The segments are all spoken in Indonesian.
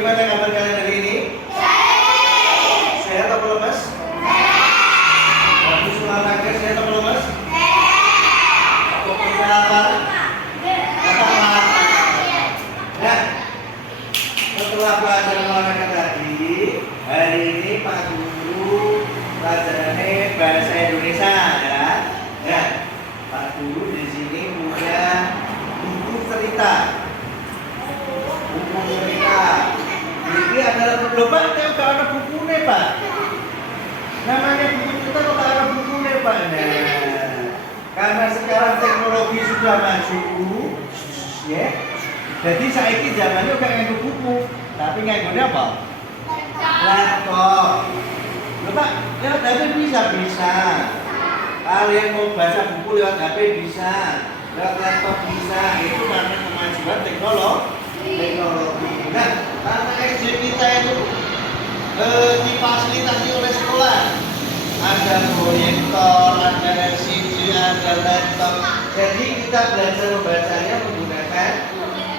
bagaimana kabar kalian hari ini? Sehat atau lemas? Habis olahraga sehat atau lemas? Atau perjalanan? Ya. Setelah pelajaran olahraga tadi, hari ini Pak Guru pelajarannya bahasa Indonesia ya. Ya. Pak Guru di sini punya buku cerita. Buku cerita. Ini adalah Pak, yang gak ada bukunya Pak. Namanya buku cerita kok gak ada bukunya Pak. Nah, karena sekarang teknologi sudah maju, ya. Jadi saiki zamannya udah nganggo buku, tapi nganggonya apa? Laptop. Loh Pak, lewat HP bisa. Kalian mau baca buku lewat HP bisa, lewat laptop bisa. Itu karena kemajuan teknologi. Nah, karena SD kita itu difasilitasi oleh sekolah. Ada proyektor, ada LCD, ada laptop. Jadi kita belajar membacanya menggunakan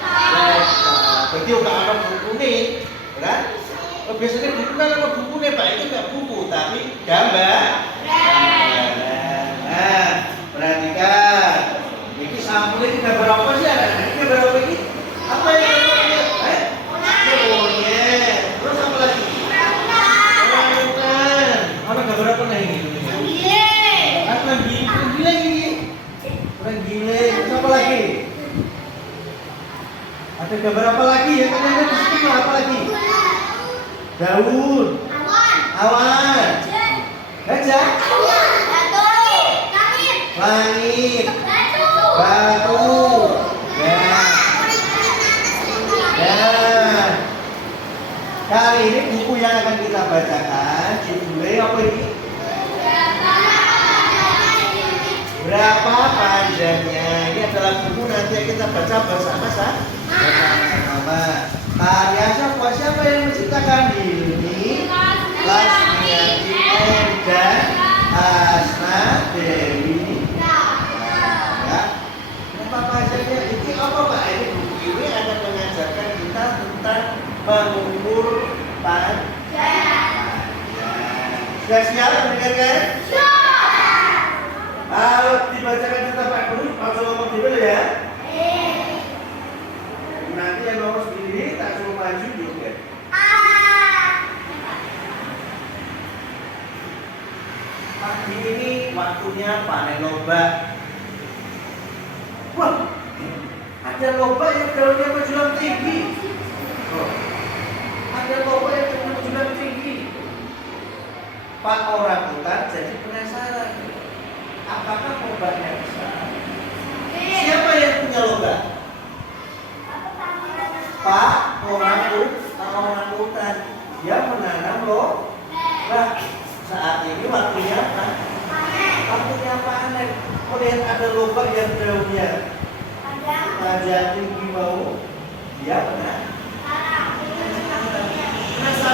laptop. Berarti udah ada buku nih, kan? Biasanya buku kan ada buku nih Pak, itu nggak buku tapi gambar. Nah, perhatikan. Ini sampul ini gambar apa sih? Ini gambar apa ini? Apa yang namanya? Monyet. Terus apa lagi? Orangutan. Mana gambar apa nih ini? Orang gile ini. Orang gile. Terus apa lagi? Ada gambar apa lagi ya? Kalian di sini apa lagi? Daun. Awan. Gajah. Langit. Batu. Ya. Kali ini buku yang akan kita bacakan judulnya apa ini? Berapa panjangnya? Ini adalah buku nanti yang kita baca bersama-sama. Karya siapa yang menciptakan ini? Lasmiati dan Asna Dewi. Ya. Berapa panjangnya? Ini apa Pak? Ini buku ini akan mengajarkan kita tentang mengukur panjang. Sudah siap mendengarkan? Kalau dibacakan cerita Pak Guru, langsung ngomong dulu ya. Nanti yang ngomong sendiri, tak suruh maju juga. Pagi ini waktunya panen lobak. Wah, ada lobak yang daunnya menjulang tinggi. Ada lobak yang daunnya menjulang tinggi. Pak orangutan jadi penasaran. Apakah lobaknya besar? Siapa yang punya lobak? Pak orangutan. Dia menanam lobak. Saat ini waktunya apa? Waktunya panen. Kemudian ada lobak yang daunnya panjang tinggi bau. Dia penasaran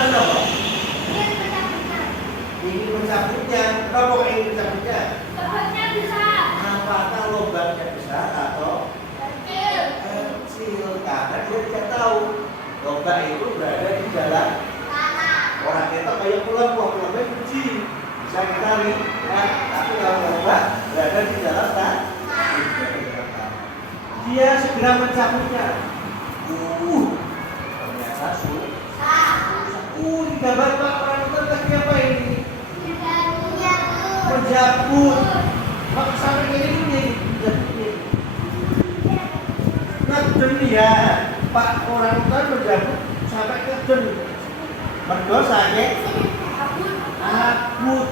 apa? Ingin mencabutnya. Kenapa ingin mencabutnya? Apakah lobaknya besar atau kecil? Karena dia tidak tahu lobak itu berada di dalam orang kita kayak pulang kecil bisa kita lihat, tapi kalau lobak berada di dalam dia segera mencabutnya. Ternyata di gambar Pak orangutan tadi apa ini? Menjabut. Pak sampai ini ngeden ya. Pak orangutan menjabut sampai ngeden. Mergo sakit abut.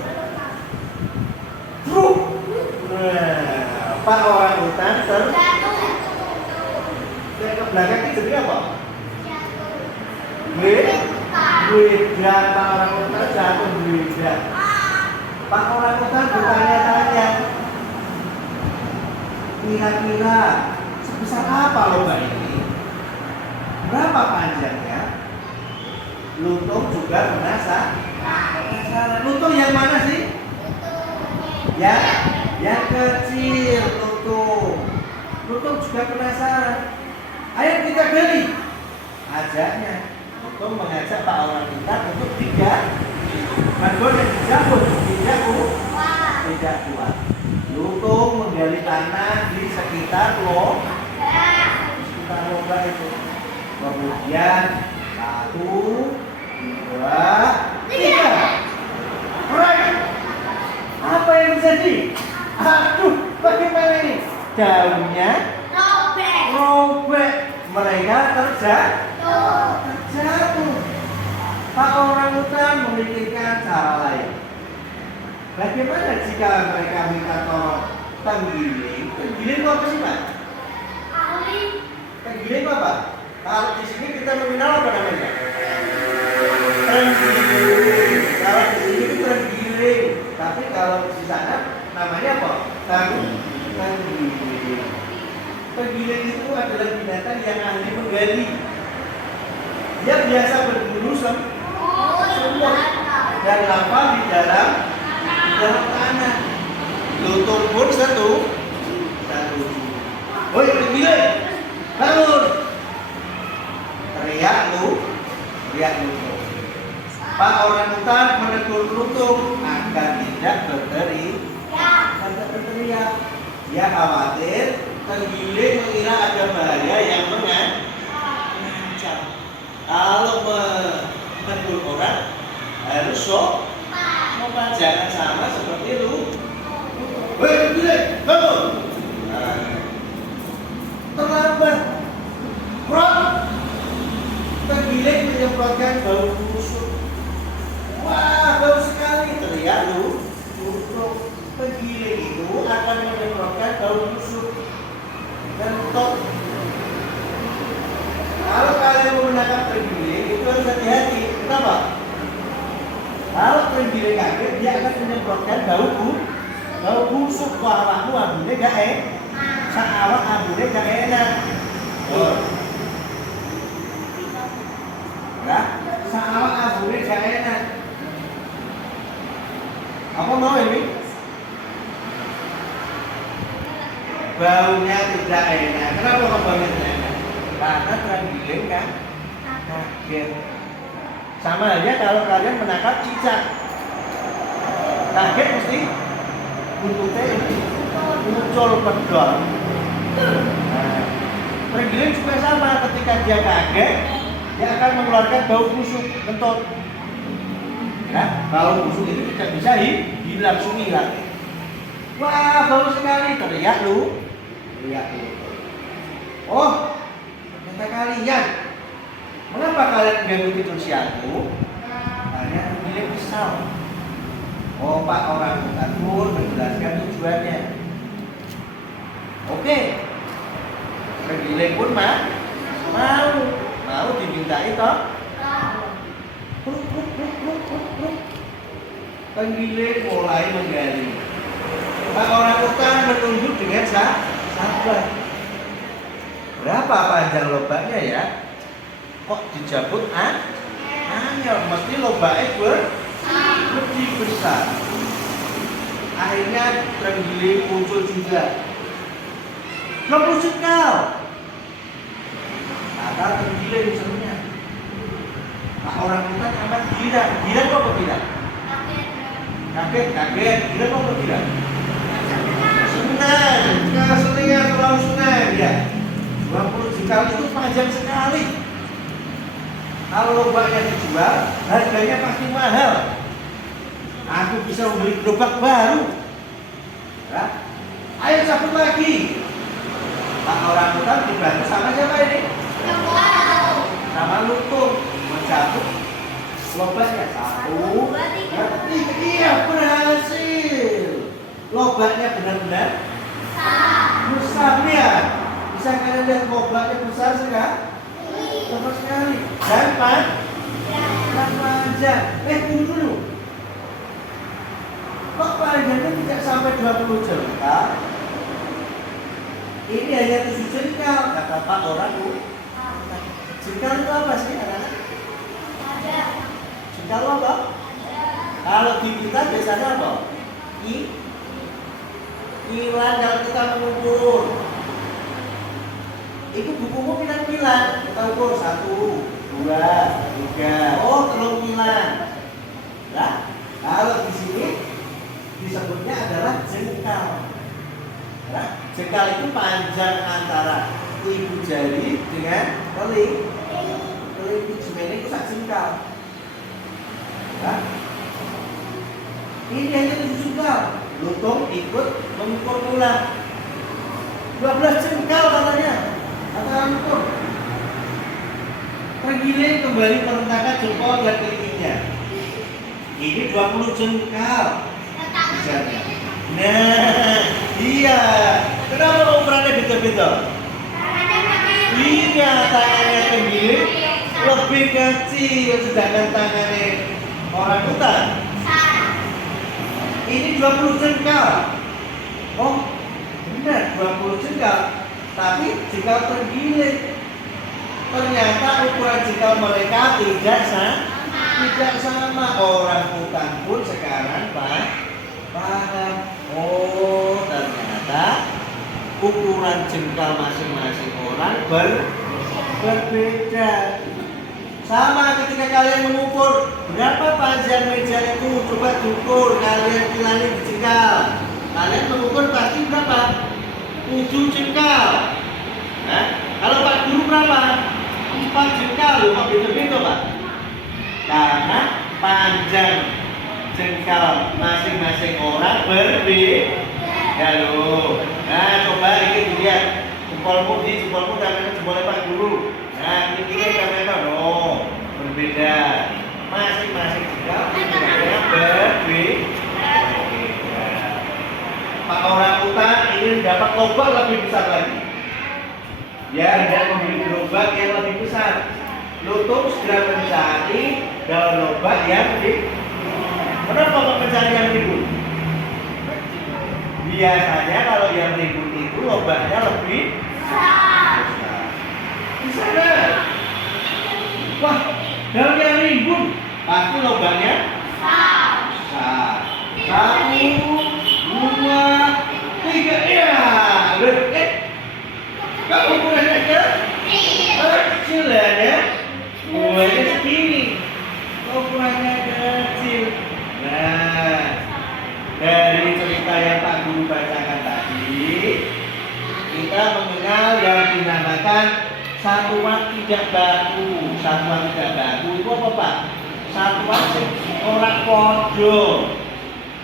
Truk. Nah, Pak orangutan ke belakang itu jadi apa? Beda. Pak orangutan jatuh beda. Pak orangutan bertanya-tanya, kira-kira sebesar apa lobak ini? Berapa panjangnya? Lutung juga penasaran. Lutung yang mana sih? Yang kecil Lutung. Lutung juga penasaran. Ayo kita gali. Ajaknya. Lutung mengajak Pak Orang Utan untuk tidak dijabut, tidak kuat. Lutung menggali tanah di sekitar lubang itu. Kemudian 1, 2, 3. Right. Apa yang terjadi? Aduh, bagaimana ini? Daunnya robek. Mereka terjatuh. Pak Orang Utan memikirkan cara lain. Bagaimana jika mereka minta tolong tenggiling? Tenggiling itu apa sih, Pak? Tenggiling itu apa? Kalau di sini kita mengenal apa namanya? Tenggiling. Kalau di sini itu tenggiling. Tapi kalau di sana namanya apa? Tenggiling. Tenggiling itu adalah binatang yang ahli menggali. Dia biasa berburu semut dan lapar di dalam tanah. Lutung pun satu. Woi, tenggiling, bangun! Teriak Lutung. Pak Orang Utan menegur Lutung agar tidak berteriak. Dia khawatir tenggiling mengira ada bahaya yang mengancam. Kalau menegur orang harus sopan, jangan sama seperti lu. Woi, tenggiling, bangun! Terlambat. Tenggiling menyemprotkan bau busuk. Wah, bau sekali, teriak Lutung. Tenggiling itu akan menyemprotkan bau busuk dan top. Kalau kalian mau menangkap tenggiling itu harus hati-hati. Kenapa? Kalau tenggiling kaget, dia akan menyemprotkan bau busuk. Wah, awakmu abune gak awak abune gak enak. Ya, awak abune gak enak. Apa mau ini? Baunya tidak enak. Kenapa kok baunya tidak enak? Karena tenggiling kan kaget. Sama aja kalau kalian menangkap cicak. Kaget mesti buntutnya ini muncul pedot. Tenggiling juga sama, ketika dia kaget, dia akan mengeluarkan bau busuk, kentut. Ya, bau busuk itu tidak bisa langsung hilang. Wah, bau sekali, teriak Lutung. Oh, ternyata kalian. Mengapa kalian mengganggu tidur siangku? Hanya tenggiling kesal. Oh, Pak Orang Utan pun menjelaskan tujuannya. Oke, tenggiling pun mau dimintai toh. Tenggiling mulai menggali. Pak Orang Utan menunjuk dengan sabar. Berapa panjang lobaknya ya? Kok dijabut angel? Mesti lobaknya lebih besar. Akhirnya tenggiling muncul juga. Ngebusuk kau. Kata tenggiling serunya. Pak Orang Utan amat girang. Girang kok girang? Kaget. Girang kok girang? Senang. Terlalu senang ya. 20 jengkal itu panjang sekali. Kalau lobaknya dijual, harganya pasti mahal. Aku bisa membeli gerobak baru. Ya. Ayo cabut lagi. Pak Orang Utan dibantu sama siapa ini? Sama Lutung. Mencabut lobaknya. 1, 2, 3. Iya, berhasil. Lobaknya benar-benar besar ya. Bisa kalian lihat lobaknya besar sekali? Besar sekali. Dan panjang. Tunggu dulu. Kok panjangnya tidak sampai 20 jengkal? Ini hanya 7 jengkal, kata Pak Orang Utan. Jengkal itu apa sih, anak-anak? Jengkal apa? Kalau di kita biasanya apa? Iwan kalau kita mengukur. Itu bukumu bilang kita ukur 1, 2, 3, Jengkal itu panjang antara ibu jari dengan keling. Keling jemene itu sak jengkal. Nah, ini hanya 7 jengkal. Lutung ikut mengukur pula 12 jengkal katanya. Kata Lutung. Tergiling kembali merentangkan jempol dan kelingnya. Ini 20 jengkal. Misalnya. Nah, iya. Kenapa ukurannya beda-beda? Iya, tangannya tergiling lebih kecil, sedangkan tangannya orang hutan ini 20 jengkal. Oh, benar 20 jengkal. Tapi jengkal tergiling. Ternyata ukuran jengkal mereka tidak sama. Orang hutan pun sekarang paham. Oh, ternyata ukuran jengkal masing-masing orang berbeda. Sama ketika kalian mengukur berapa panjang meja itu, coba diukur, kalian tilani di jengkal. Kalian mengukur pasti berapa? 7 jengkal. Nah, kalau Pak Guru berapa? 4 jengkal. Loh, kok beda-beda Pak? Karena panjang jengkal masing-masing orang berbeda loh. Nah, coba ini dilihat jempolmu namanya jempolnya Pak Guru. Nah, ini kamera no berbeda. Masing-masing jengkal ukurannya berbeda. Pak orang hutan ingin dapat lobak lebih besar lagi. Ya, dan membeli lobak yang lebih besar. Lutung segera mencari dalam lobak yang lebih. Kenapa mencari yang ribut? Biasanya kalau yang ribut itu lobaknya lebih besar. Di sana. Wah, dalam yang ribut pasti lobaknya besar. 1, 2, 3, ya. Kamu ukurannya kecil ya? Buahnya segini. Ukurannya kecil. Nah, dari cerita yang Pak Guru bacakan tadi, kita mengenal yang dinamakan satuan tidak baku. Satuan tidak baku itu apa Pak? Satuan orang podo.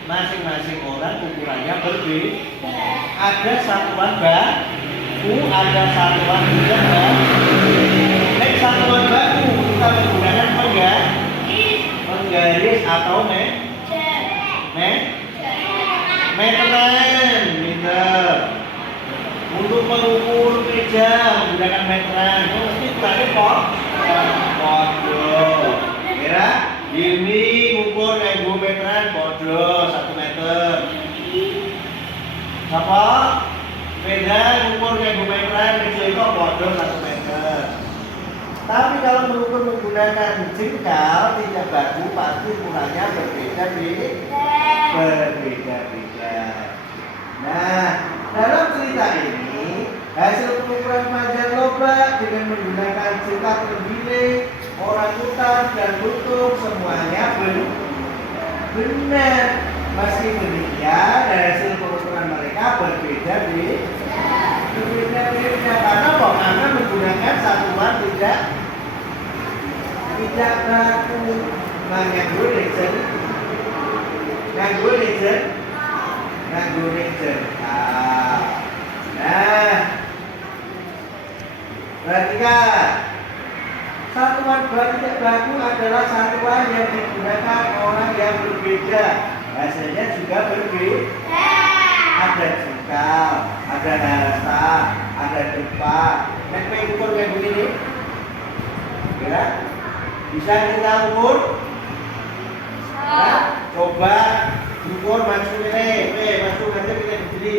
Masing-masing orang ukurannya berbeda. Ada satuan baku, ada satuan tidak baku. Satuan baku kita menggunakan penggaris atau meteran, meter. Untuk mengukur meja menggunakan meteran, mesti ukurannya podo. Kira ini ukur nganggo meteran podo 1 meter. Apa? Beda ukur nganggo meteran meja itu podo 1 meter. Tapi kalau mengukur menggunakan jengkal tidak baku pasti ukurannya berbeda-beda. Nah, dalam cerita ini hasil pengukuran panjang lobak dengan menggunakan jengkal tergiling, orang hutan dan lutung semuanya benar. Meski demikian hasil pengukuran mereka berbeda-beda. Karena apa? Karena menggunakan satuan tidak baku. Nganggo legend. Nah, perhatikan. Satuan tidak baku adalah satuan yang digunakan orang yang berbeda. Hasilnya juga berbeda. Ada jengkal, ada hasta, ada depak. Nek ukur kayak begini, kira bisa kita ukur? Nah, coba ukur maju ini, maju nanti kita berdiri.